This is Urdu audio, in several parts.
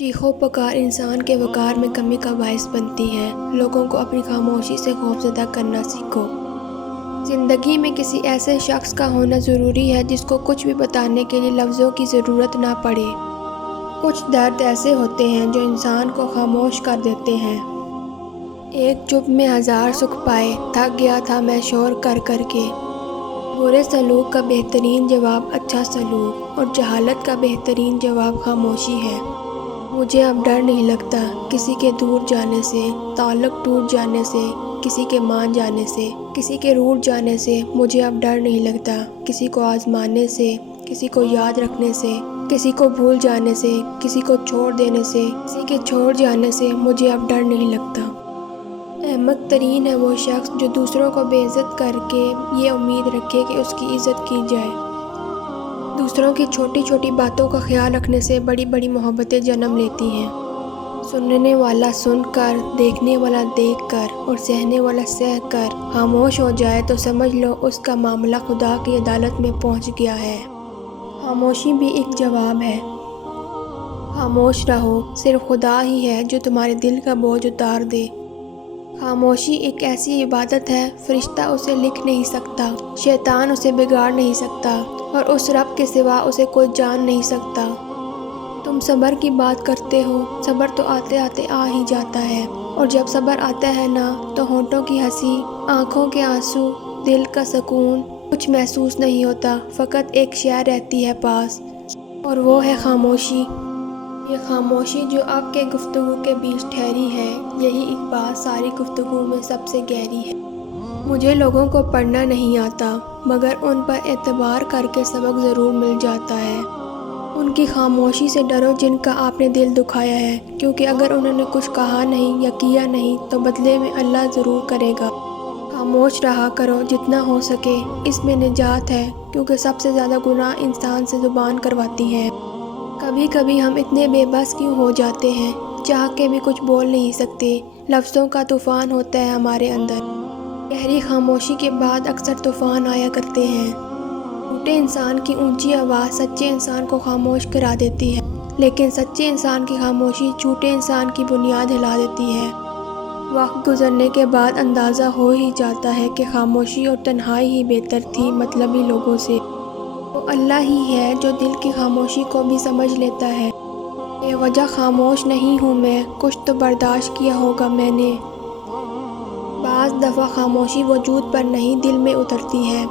چیخو پکار انسان کے وقار میں کمی کا باعث بنتی ہے۔ لوگوں کو اپنی خاموشی سے خوفزدہ کرنا سیکھو۔ زندگی میں کسی ایسے شخص کا ہونا ضروری ہے جس کو کچھ بھی بتانے کے لیے لفظوں کی ضرورت نہ پڑے۔ کچھ درد ایسے ہوتے ہیں جو انسان کو خاموش کر دیتے ہیں۔ ایک چپ میں ہزار سکھ پائے، تھک گیا تھا میں شور کر کر کے۔ برے سلوک کا بہترین جواب اچھا سلوک، اور جہالت کا بہترین جواب خاموشی ہے۔ مجھے اب ڈر نہیں لگتا کسی کے دور جانے سے، تعلق ٹوٹ جانے سے، کسی کے مان جانے سے، کسی کے روٹھ جانے سے۔ مجھے اب ڈر نہیں لگتا کسی کو آزمانے سے، کسی کو یاد رکھنے سے، کسی کو بھول جانے سے، کسی کو چھوڑ دینے سے، کسی کے چھوڑ جانے سے۔ مجھے اب ڈر نہیں لگتا۔ احمق ترین ہے وہ شخص جو دوسروں کو بے عزت کر کے یہ امید رکھے کہ اس کی عزت کی جائے۔ دوسروں کی چھوٹی چھوٹی باتوں کا خیال رکھنے سے بڑی بڑی محبتیں جنم لیتی ہیں۔ سننے والا سن کر، دیکھنے والا دیکھ کر، اور سہنے والا سہ کر خاموش ہو جائے تو سمجھ لو اس کا معاملہ خدا کی عدالت میں پہنچ گیا ہے۔ خاموشی بھی ایک جواب ہے۔ خاموش رہو، صرف خدا ہی ہے جو تمہارے دل کا بوجھ اتار دے۔ خاموشی ایک ایسی عبادت ہے، فرشتہ اسے لکھ نہیں سکتا، شیطان اسے بگاڑ نہیں سکتا، اور اس رب کے سوا اسے کوئی جان نہیں سکتا۔ تم صبر کی بات کرتے ہو، صبر تو آتے آتے آ ہی جاتا ہے، اور جب صبر آتا ہے نا تو ہونٹوں کی ہنسی، آنکھوں کے آنسو، دل کا سکون کچھ محسوس نہیں ہوتا، فقط ایک شے رہتی ہے پاس، اور وہ ہے خاموشی۔ یہ خاموشی جو آپ کے گفتگو کے بیچ ٹھہری ہے، یہی ایک بات ساری گفتگو میں سب سے گہری ہے۔ مجھے لوگوں کو پڑھنا نہیں آتا، مگر ان پر اعتبار کر کے سبق ضرور مل جاتا ہے۔ ان کی خاموشی سے ڈرو جن کا آپ نے دل دکھایا ہے، کیونکہ اگر انہوں نے کچھ کہا نہیں یا کیا نہیں تو بدلے میں اللہ ضرور کرے گا۔ خاموش رہا کرو جتنا ہو سکے، اس میں نجات ہے، کیونکہ سب سے زیادہ گناہ انسان سے زبان کرواتی ہے۔ کبھی کبھی ہم اتنے بے بس کیوں ہو جاتے ہیں، چاہ کے بھی کچھ بول نہیں سکتے، لفظوں کا طوفان ہوتا ہے ہمارے اندر۔ گہری خاموشی کے بعد اکثر طوفان آیا کرتے ہیں۔ جھوٹے انسان کی اونچی آواز سچے انسان کو خاموش کرا دیتی ہے، لیکن سچے انسان کی خاموشی جھوٹے انسان کی بنیاد ہلا دیتی ہے۔ وقت گزرنے کے بعد اندازہ ہو ہی جاتا ہے کہ خاموشی اور تنہائی ہی بہتر تھی مطلبی لوگوں سے۔ وہ اللہ ہی ہے جو دل کی خاموشی کو بھی سمجھ لیتا ہے۔ بے وجہ خاموش نہیں ہوں میں، کچھ تو برداشت کیا ہوگا میں نے۔ بعض دفعہ خاموشی وجود پر نہیں دل میں اترتی ہے،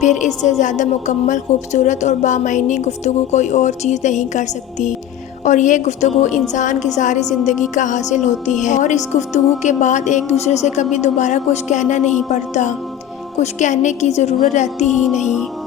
پھر اس سے زیادہ مکمل، خوبصورت اور بامعنی گفتگو کوئی اور چیز نہیں کر سکتی، اور یہ گفتگو انسان کی ساری زندگی کا حاصل ہوتی ہے، اور اس گفتگو کے بعد ایک دوسرے سے کبھی دوبارہ کچھ کہنا نہیں پڑتا، کچھ کہنے کی ضرورت رہتی ہی نہیں۔